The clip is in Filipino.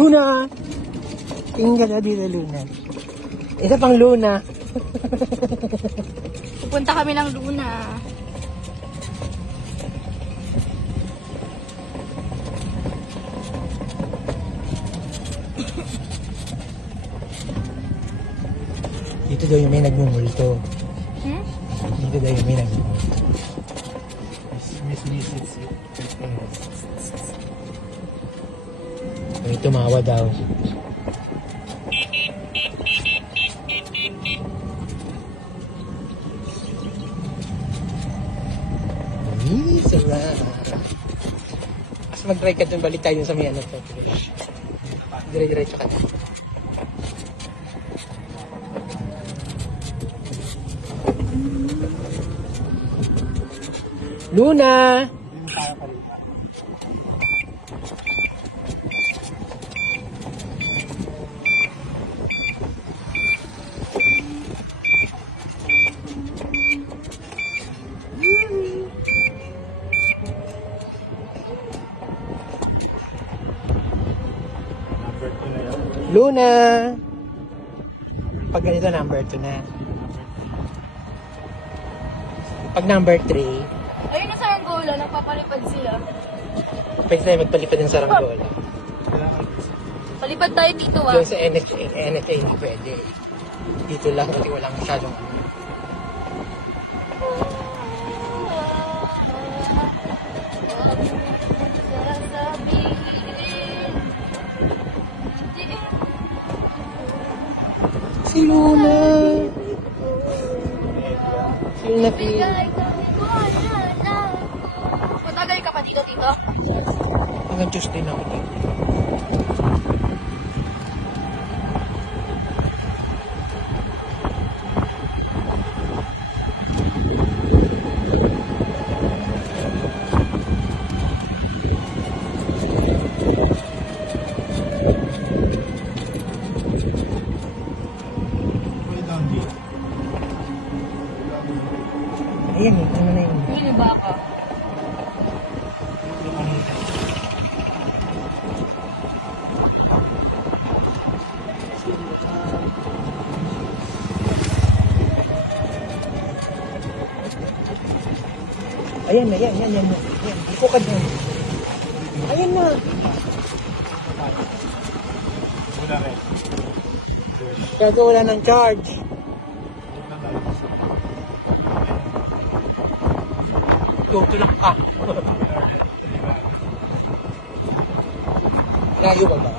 Luna! Tingin ka dito, Luna. Isa pang Luna. Pupunta kami ng Luna. Dito daw yung may nagmumulto. Hmm? Dito daw yung may nagmumulto. May tumawa daw. Sarap. Mas mag-try ka dun, balik tayo dun sa may ano to. Dire-diretso ka. Luna! Luna! Pag ganito, number 2 na. Pag number 3, Ayun na sa Angola, nagpapalipad sila. pwede tayo magpalipad ng saranggola. Palipad tayo dito Doon sa NFA hindi pwede. Dito lang kasi walang masyadong ano. Si Luna! Si Luna P. Matagal ka pa dito, Tito? Hanggang Tuesday na ako dito. Ayan eh, ano na yun? Yun yung baka. Ayan na, yan. Ayan, iko ka dyan. Ayan na. Kaso wala ng charge. Tutulak ka. Layo ba ba?